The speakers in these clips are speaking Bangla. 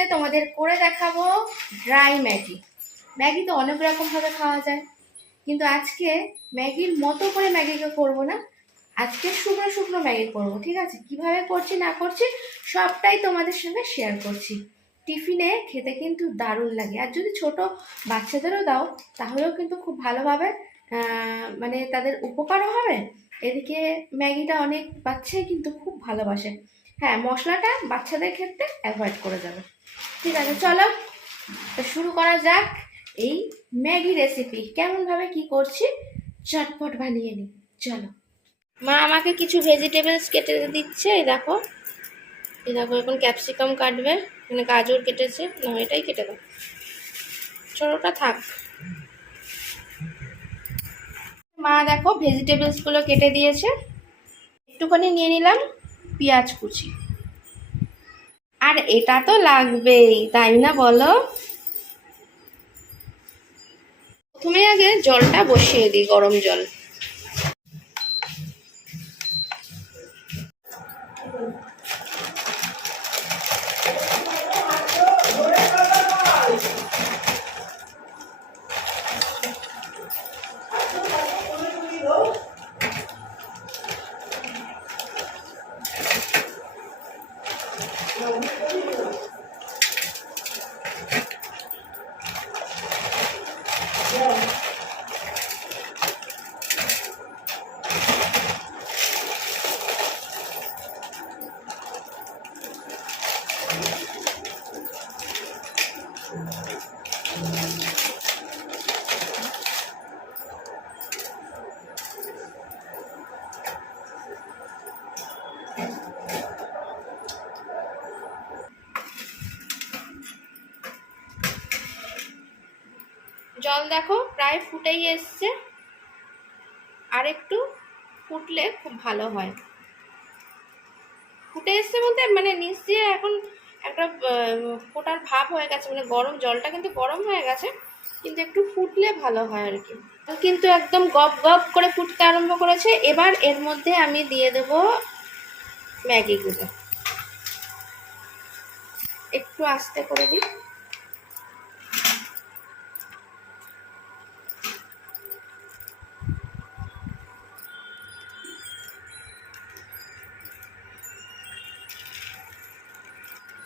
ভিডিওতে তোমাদের করে দেখাবো ড্রাই ম্যাগি। ম্যাগি তো অনেক রকমভাবে খাওয়া যায়, কিন্তু আজকে ম্যাগির মতো করে ম্যাগিকে করবো না, আজকে শুকনো শুকনো ম্যাগি করবো। ঠিক আছে, কিভাবে করছি না করছি সবটাই তোমাদের সঙ্গে শেয়ার করছি। টিফিনে খেতে কিন্তু দারুণ লাগে, আর যদি ছোট বাচ্চাদেরও দাও তাহলেও কিন্তু খুব ভালোভাবে মানে তাদের উপকারও হবে। এদিকে ম্যাগিটা অনেক বাচ্চাই কিন্তু খুব ভালোবাসে। হ্যাঁ, মশলাটা বাচ্চাদের ক্ষেত্রে অ্যাভয়েড করে যাবে। ঠিক আছে, চলো তো শুরু করা যাক এই ম্যাগি রেসিপি। কেমনভাবে কি করছি চটপট বানিয়ে নিই, চলো। মা আমাকে কিছু ভেজিটেবলস কেটে দিচ্ছে, এই দেখো এখন ক্যাপসিকাম কাটবে, মানে গাজর কেটেছে, না এটাই কেটে দাও, ছোটটা থাক। মা দেখো ভেজিটেবলসগুলো কেটে দিয়েছে, একটুখানি নিয়ে নিলাম পেঁয়াজ কুচি, আর এটা তো লাগবেই, তাই না বলো? প্রথমে আগে জলটা বসিয়ে দিই, গরম জল। জল দেখো প্রায় ফুটেই এসছে, আর একটু ফুটলে খুব ভালো হয়। ফুটে এসছে বলতে মানে নিচ দিয়ে এখন একটা ফোটার ভাব হয়ে গেছে, মানে গরম জলটা কিন্তু গরম হয়ে গেছে, কিন্তু একটু ফুটলে ভালো হয় আর কি। কিন্তু একদম গপ গপ করে ফুটতে আরম্ভ করেছে। এবার এর মধ্যে আমি দিয়ে দেব ম্যাগিগুলো, একটু আস্তে করে দিই।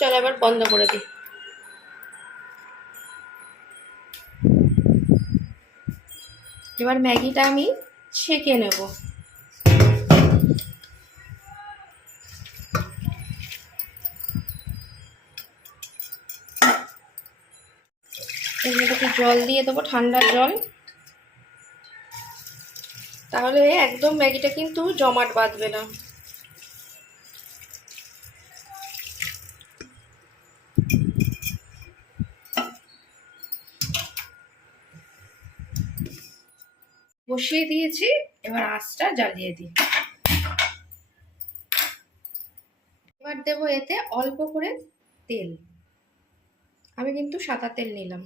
চলো এবার বন্ধ করে দিই। এবার ম্যাগিটা আমি ছেঁকে নেব। এর মধ্যে একটু জল দিয়ে দেবো, ঠান্ডা জল, তাহলে একদম ম্যাগিটা কিন্তু জমাট বাঁধবে না। বসিয়ে দিয়েছি, এবার আঁচটা জ্বালিয়ে দিই। এবার দেবো এতে অল্প করে তেল, আমি কিন্তু সাদা তেল নিলাম।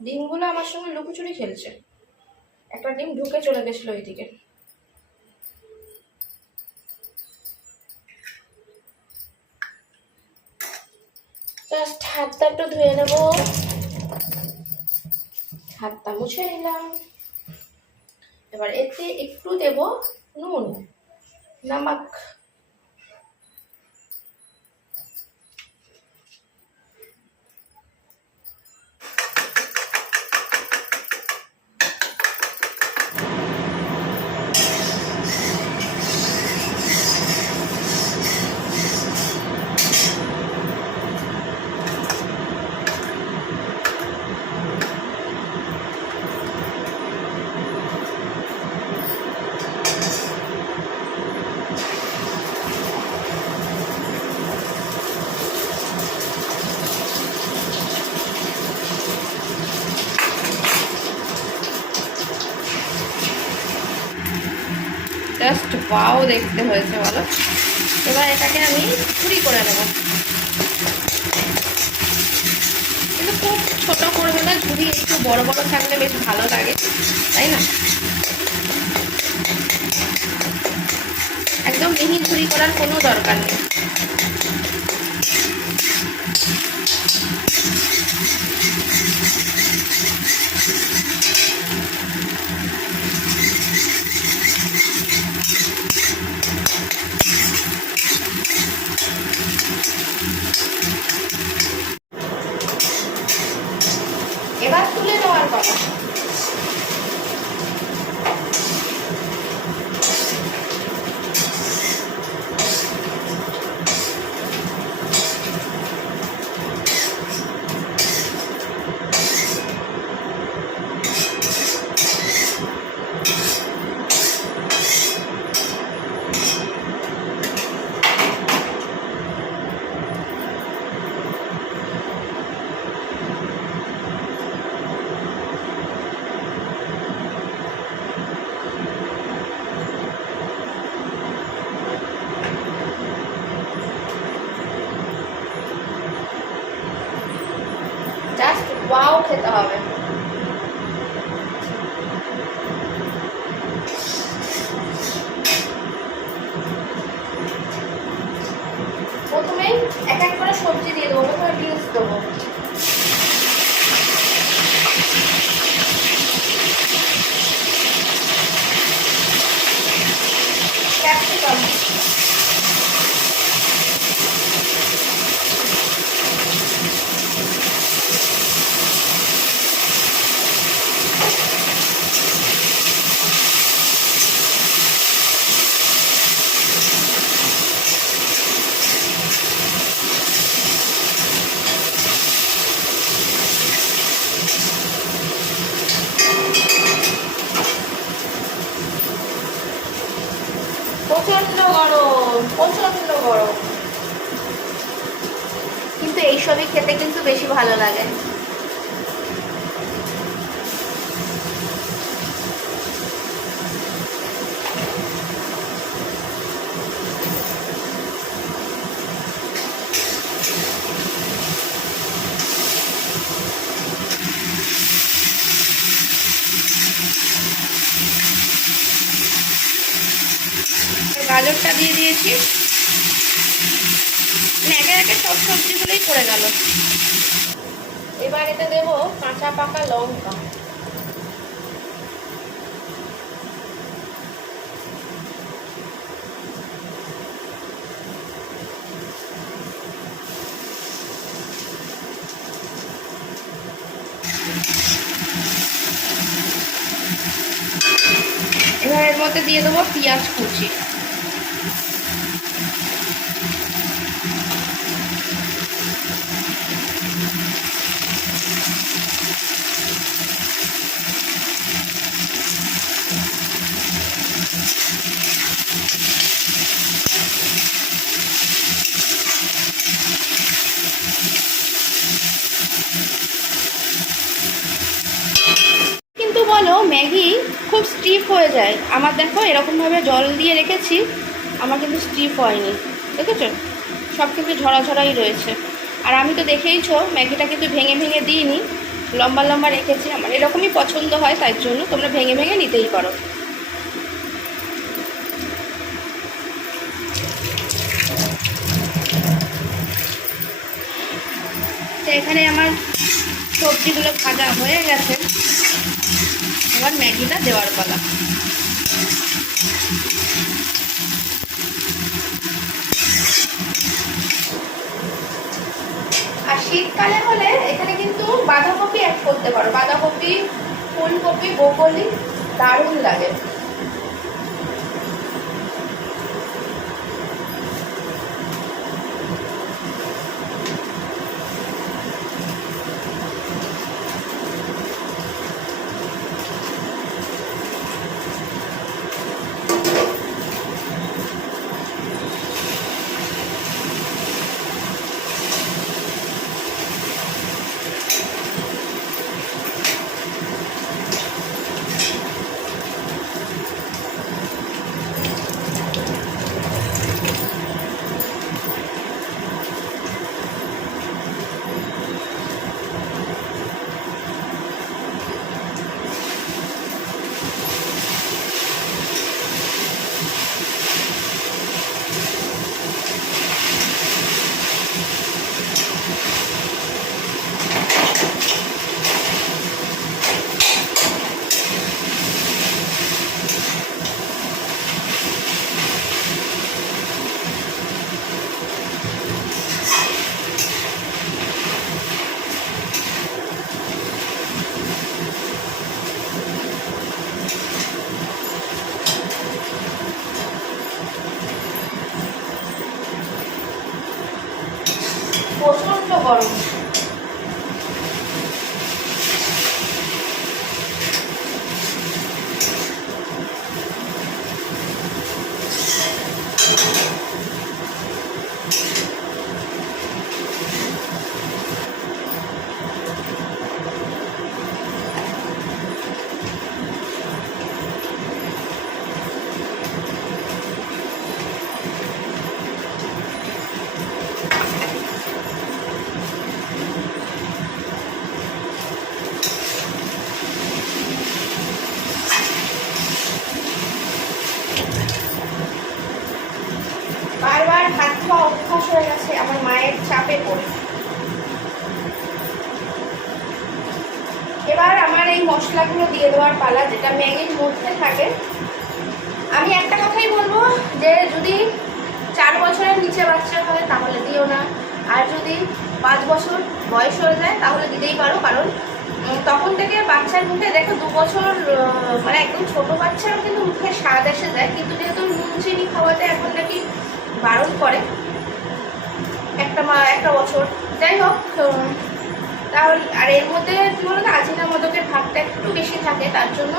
ডিমগুলো আমার সঙ্গে লুকোচুরি খেলছে, একটা ডিম ঢুকে চলে গেছিল এইদিকে। জাস্ট হাতটা একটু ধুয়ে নেব, হাতটা মুছে নিলাম। এবার এতে একটু দেব নুন, নমক, জাস্ট ওয়াও দেখতে হয়েছে বলো। এবার এটাকে আমি পুরি করে নেব, কিন্তু খুব ছোট করবো না, ঝুড়ি একটু বড় বড় থাকলে বেশ ভালো লাগে, তাই না? একদম মিহি ঝুড়ি করার কোনো দরকার নেই। এবার তুলে নেওয়ার কথা। জাস্ট ওয়াও খেতে হবে। প্রথমেই এক এক করে সবজি দিয়ে দেবো, প্রথমে বিনস দেবো, ক্যাপসিকাম, প্রচন্ড গরম, প্রচন্ড গরম, কিন্তু এইসবই খেতে কিন্তু বেশি ভালো লাগে। গাজরটা দিয়ে দিয়েছি, একে একে সব সবজিগুলোই পড়ে গেল। এবার এতে দেবো কাঁচা পাকা লঙ্কা, এবার এর মধ্যে দিয়ে দেবো পেঁয়াজ কুচি, কিন্তু বলো ম্যাগি খুব স্টিফ হয়ে যায়। আমার দেখো এরকমভাবে জল দিয়ে রেখেছি, আমার কিন্তু স্টিফ হয়নি, দেখেছো? সব কিন্তু ঝরা ঝরাই রয়েছে। আর আমি তো দেখেইছো ম্যাগিটা কিন্তু ভেঙে ভেঙে দিইনি, লম্বা লম্বা রেখেছি। আমার এরকমই পছন্দ হয়, তাই জন্য তোমরা ভেঙে ভেঙে নিতেই পারো। তো এখানে আমার সবজিগুলো ভাজা হয়ে গেছে, এবার ম্যাগিটা দেওয়ার পালা। আর শীতকালে হলে এখানে কিন্তু বাঁধাকপি অ্যাড করতে পারো, বাঁধাকপি, ফুলকপি, ব্রোকলি, দারুণ লাগে। গরম। বারবার ভাত খাওয়া অভ্যাস হয়ে গেছে আমার মায়ের চাপে পড়ে। এবার আমার এই মশলাগুলো দিয়ে দেওয়ার পালা, যেটা ম্যাগির মধ্যে থাকে। আমি একটা কথাই বলবো যে যদি 4 বছরের নিচে বাচ্চা হয় তাহলে দিও না, আর যদি 5 বছর বয়স হয়ে যায় তাহলে দিতেই পারো, কারণ তখন থেকে বাচ্চার মুখে দেখো 2 বছর মানে একদম ছোট বাচ্চারও কিন্তু মুখে স্বাদ এসে যায়, কিন্তু যেহেতু নুন চিনি খাওয়াতে এখন নাকি বারণ করে একটা বছর, যাই হোক। তাহলে আর এর মধ্যে কি বলতো, আজিনামোটোর ভাগটা একটু বেশি থাকে, তার জন্য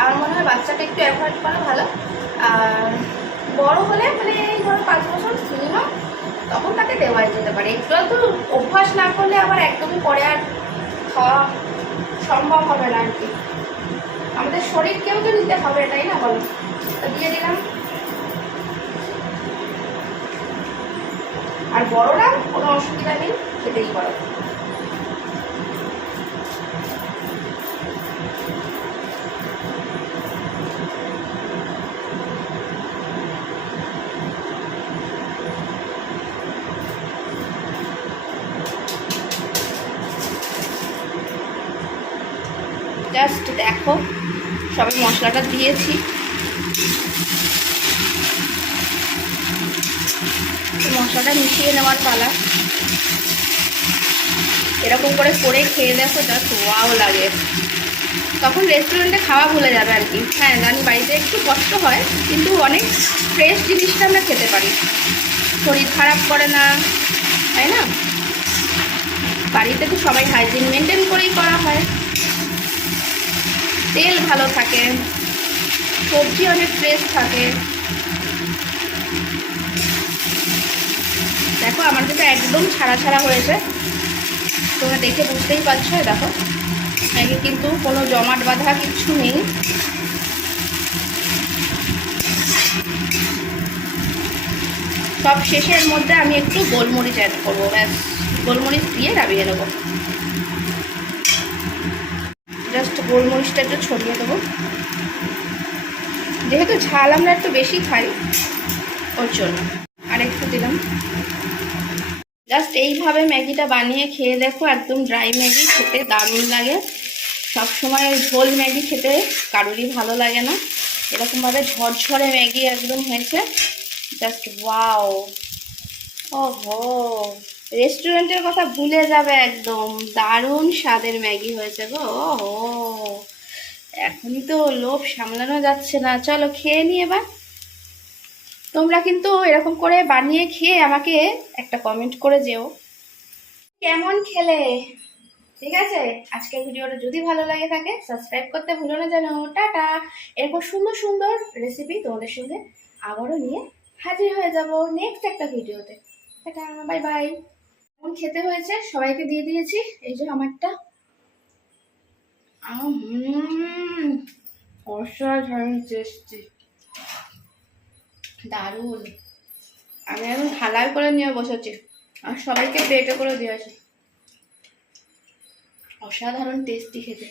আমার মনে হয় বাচ্চাকে একটু অ্যাভয়েড করা ভালো। আর বড় হলে মানে ধরো 5 বছর মিনিমাম, তখন তাকে দেওয়াই যেতে পারে। একটু তো অভ্যাস না করলে আবার একদমই পরে আর খাওয়া সম্ভব হবে না আর কি। আমাদের শরীরকেও তো নিতে হবে, তাই না বলো? তো দিয়ে দিলাম। আর বড়রা কোনো অসুবিধা নেই, খেতেই পারো। জাস্ট দেখো, সবে মশলাটা দিয়েছি, মশলাটা মিশিয়ে নেওয়ার পালা। এরকম করে খেয়ে দেখো, জাস্ট ওয়াও লাগে। তখন রেস্টুরেন্টে খাওয়া ভুলে যাবে আর কি। হ্যাঁ জানি বাড়িতে একটু কষ্ট হয়, কিন্তু অনেক ফ্রেশ জিনিসটা আমরা খেতে পারি, শরীর খারাপ করে না, তাই না? বাড়িতে তো সবাই হাইজিন মেনটেন করেই করা হয়, তেল ভালো থাকে, সবজি অনেক ফ্রেশ থাকে। দেখো আমার কিন্তু একদম ছাড়া ছাড়া হয়েছে, তোমরা দেখে বুঝতেই পারছো। দেখো ম্যাগি কিন্তু কোনো জমাট বাঁধা কিচ্ছু নেই। সব শেষের মধ্যে আমি একটু গোলমরিচ অ্যাড করবো, ব্যাস গোলমরিচ দিয়ে নামিয়ে নেবো। জাস্ট গোলমরিচটা একটু ছড়িয়ে দেবো, যেহেতু ঝাল আমরা একটু বেশি খাই ওর জন্য। আর একটু দিলাম। জাস্ট এইভাবে ম্যাগিটা বানিয়ে খেয়ে দেখো, একদম ড্রাই ম্যাগি খেতে দারুণ লাগে। সবসময় ঝোল ম্যাগি খেতে কারোরই ভালো লাগে না, এরকমভাবে ঝরঝরে ম্যাগি একদম হয়েছে, জাস্ট ওয়াও। ওহো, রেস্টুরেন্টের কথা ভুলে যাবে একদম, দারুণ স্বাদের ম্যাগি হয়েছে গো। ওহো, এখনই তো লোভ সামলানো যাচ্ছে না, চলো খেয়ে নিই এবার। তোমরা কিন্তু এরকম করে বানিয়ে খেয়ে আমাকে একটা কমেন্ট করে যেও কেমন খেলে। ঠিক আছে, আজকের ভিডিওটা যদি ভালো লাগে থাকে সাবস্ক্রাইব করতে ভুলো না যেন। টাটা। এরপর সুন্দর সুন্দর রেসিপি তোমাদের সঙ্গে আবারও নিয়ে হাজির হয়ে যাব নেক্সট একটা ভিডিওতে। Tata, bye bye. কেমন খেতে হয়েছে সবাইকে দিয়ে দিয়েছি, এই যে আমারটা। অসাধারণ টেস্টি, দারুণ। আমি এখন থালায় করে নিয়ে বসেছি আর সবাইকে প্লেটে করে দিয়েছি। অসাধারণ টেস্টি খেতে,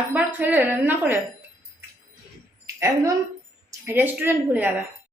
একবার খেলে রান্না করে একদম রেস্টুরেন্ট ভুলে যাবে।